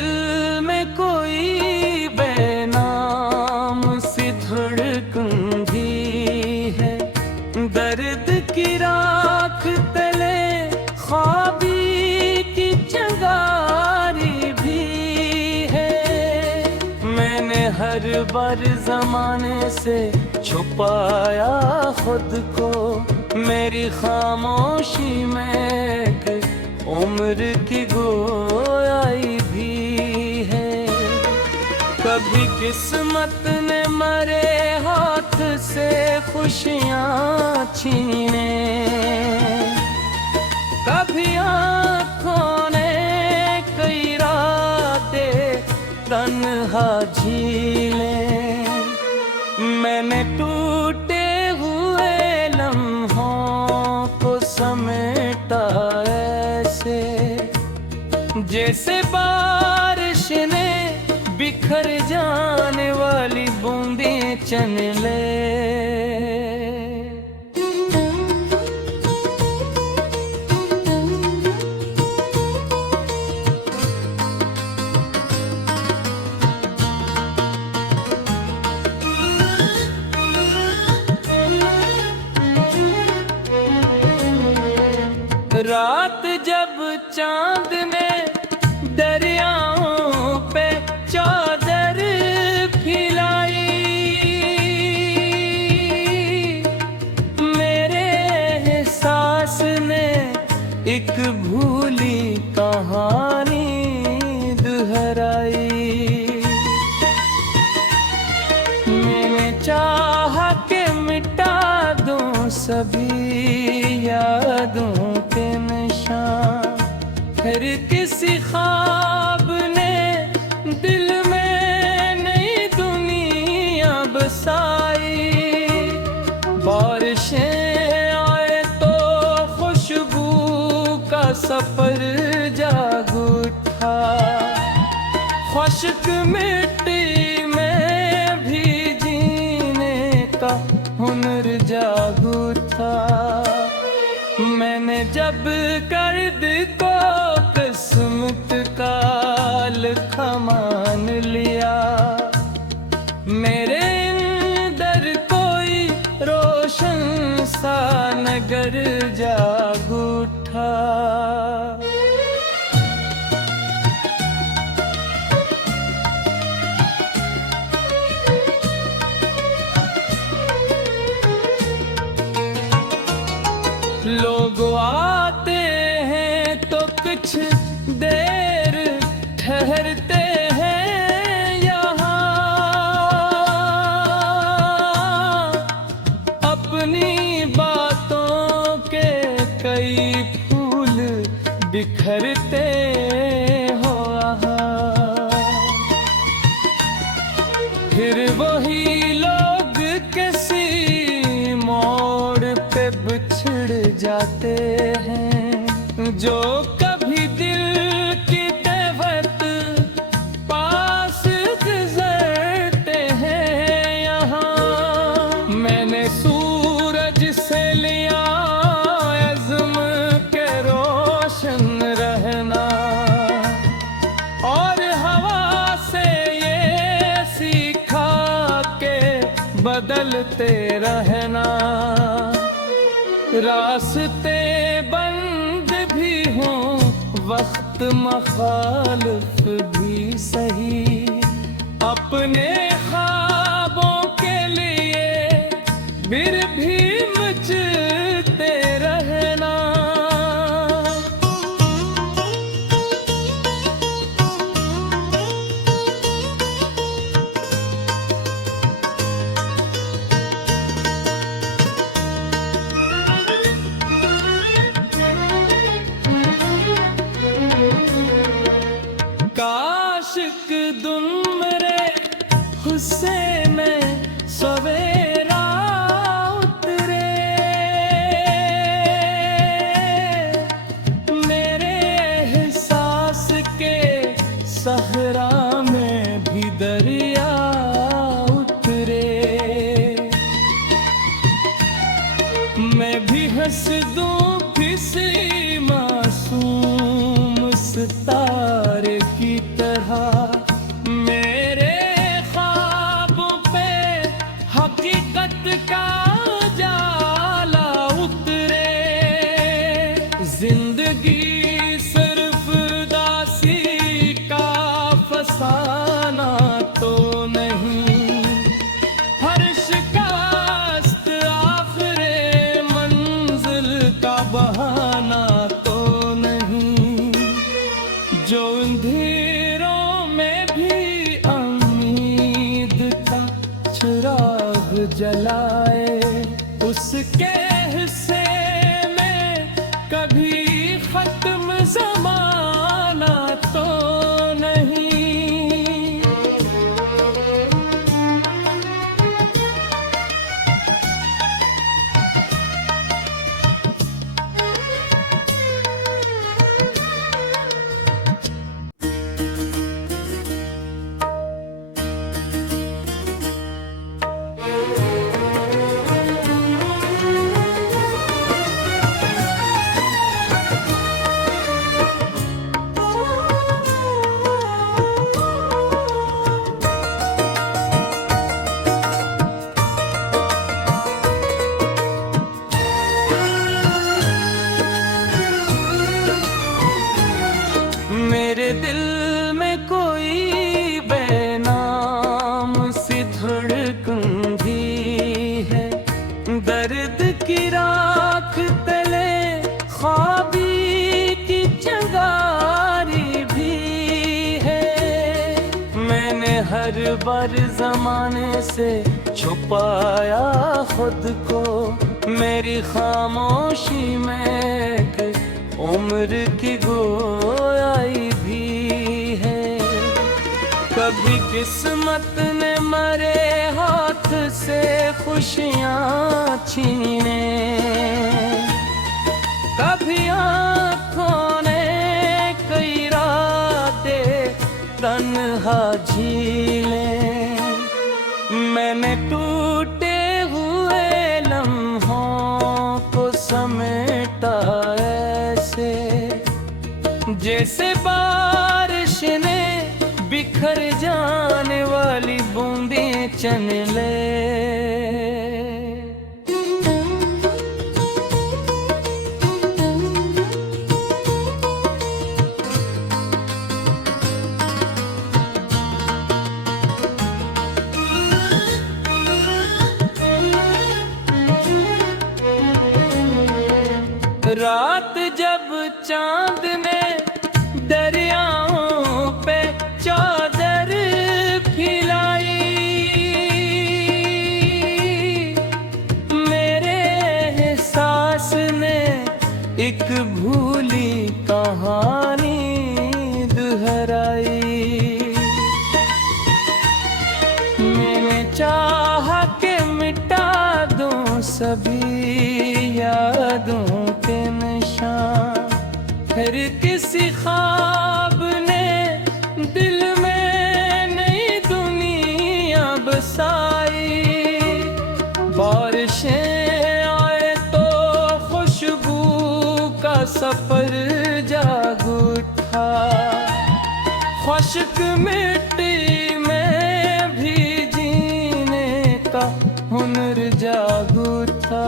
दिल में कोई बेनाम सी धड़कन भी है, दर्द की राख तले ख्वाबी की चिंगारी भी है। मैंने हर बार ज़माने से छुपाया खुद को, मेरी खामोशी में एक उम्र की गोयाई भी है। कभी किस्मत ने मरे हाथ से खुशियाँ छीने, कभी आँखों ने कई रातें तन्हा झीले। मैंने टूटे हुए लम्हों को समेटा ऐसे, जैसे बारिश ने बिखर जाने वाली बूंदें चन ले। रात जब चांद ने दरियाओं पे चादर फैलाई, मेरे एहसास ने एक भूली कहानी दोहराई। मैंने चाहा के मिटा दूं सभी यादों के निशान, फिर किसी ख्वाब ने दिल में नई दुनिया बसाई। बारिशें आए तो खुशबू का सफर जाग उठा, खुश्क मिट्टी में भी जीने का हुनर जाग उठा। मैंने जब कर्द को किस्मत का लिखा मान लिया, मेरे अंदर कोई रोशन सा नगर जाग उठा। लोग आते हैं तो कुछ देर ठहरते हैं यहाँ, अपनी बातों के कई फूल बिखरते हो यहाँ। फिर वही लोग किसी मोड़ पे बिछड़ जाते हैं, जो कभी दिल की दहवत पास गुजरते हैं यहाँ। मैंने सूरज से लिया अज़्म के रोशन रहना, और हवा से ये सीखा के बदलते रहना। रास्ते बंद भी हों, वक्त मखालिफ भी सही, अपने ख्वाबों के लिए फिर भी मचलते रहना। काशिक दुम मेरे हुस्से में सवेरा उतरे, मेरे एहसास के सहरा में भी दरिया उतरे। मैं भी हंस दूं किसी मासूम सितारे की तरह, फसाना तो नहीं, हर्ष कास्त आखिरे मंजिल का बहाना तो नहीं, जो अंधेरों में भी उम्मीद का चिराग जलाए, उसके हिस्से में कभी खत्म ज़माना तो नहीं। मेरे दिल में कोई बेनाम सी धड़कन भी है, दर्द की राख तले ख्वाबी की चिंगारी भी है। मैंने हर बार ज़माने से छुपाया खुद को, मेरी खामोशी में एक उम्र की गोयाई भी है। कभी किस्मत ने मरे हाथ से खुशियाँ छीने, कभी आँखों ने कई रातें तन्हा झीले। मैंने टूटे हुए लम्हों को समेटा ऐसे, जैसे बारिश ने बिखर जाने वाली बूंदें चन ले। रात जब चांद ने दरियाओं पे चादर फैलाई, मेरे एहसास ने एक भूली कहानी दोहराई। मैंने चाहा के मिटा दूं सभी यादों के निशान, फिर किसी ख्वाब ने दिल में नई दुनिया बसाई। बारिशें आए तो खुशबू का सफर जाग उठा, खुश्क मिट्टी में भी जीने का हुनर जाग उठा।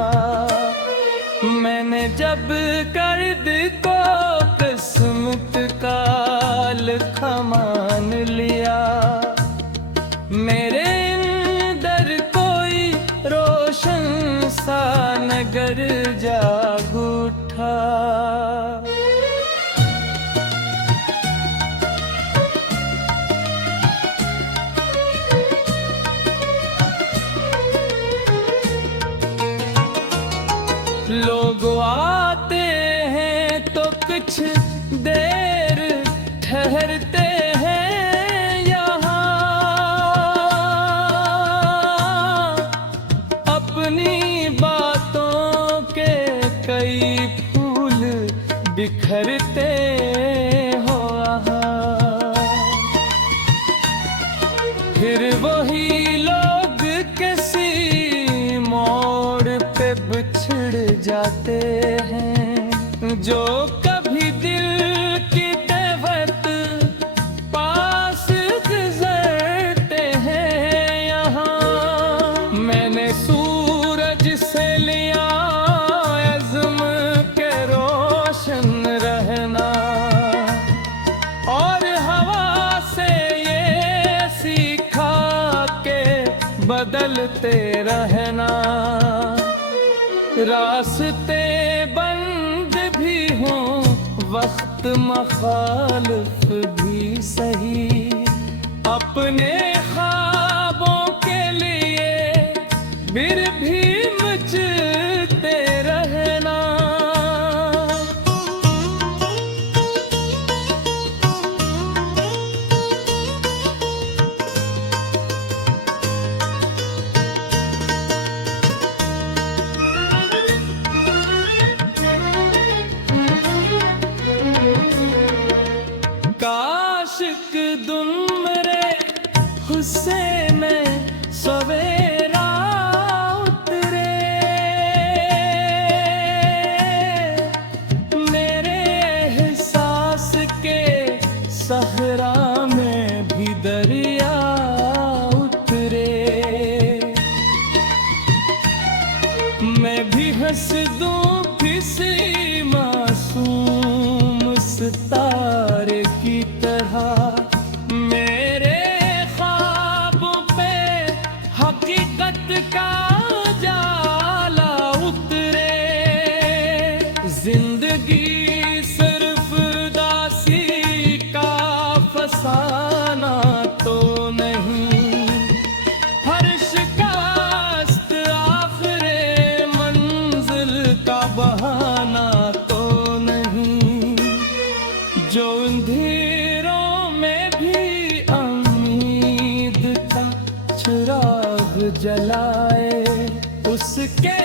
मैंने जब कर्द को किस्मत का लिखा मान लिया, मेरे अंदर कोई रोशन सा नगर जाग उठा। लोग आते हैं तो कुछ देर ठहरते हैं यहाँ, अपनी बातों के कई फूल बिखरते हो यहाँ। फिर वही लोग किसी मोड़ पे बिछड़ जाते हैं, जो कभी दिल की दहवत पास गुजरते हैं यहाँ। मैंने सूरज से लिया अज़्म के रोशन रहना, और हवा से ये बदलते रहना। रास्ते बंद भी हों, वक्त मखालिफ भी सही, अपने ख्वाबों के लिए फिर भी मचलते रहना। काशिक दुम्रे हुस्से में सवेरा उतरे, मेरे एहसास के सहरा में भी दरिया उतरे। मैं भी हंस दूं किसी मासूम सितारे की तरह, मेरे ख्वाब पे हकीकत का जाला उतरे। जिंदगी सिर्फ दासी का फसाना तो नहीं, हर शिकस्त आखिरे मंजिल का बहाना तो नहीं। जो अंधेरों में भी उम्मीद का चिराग जलाए, उसके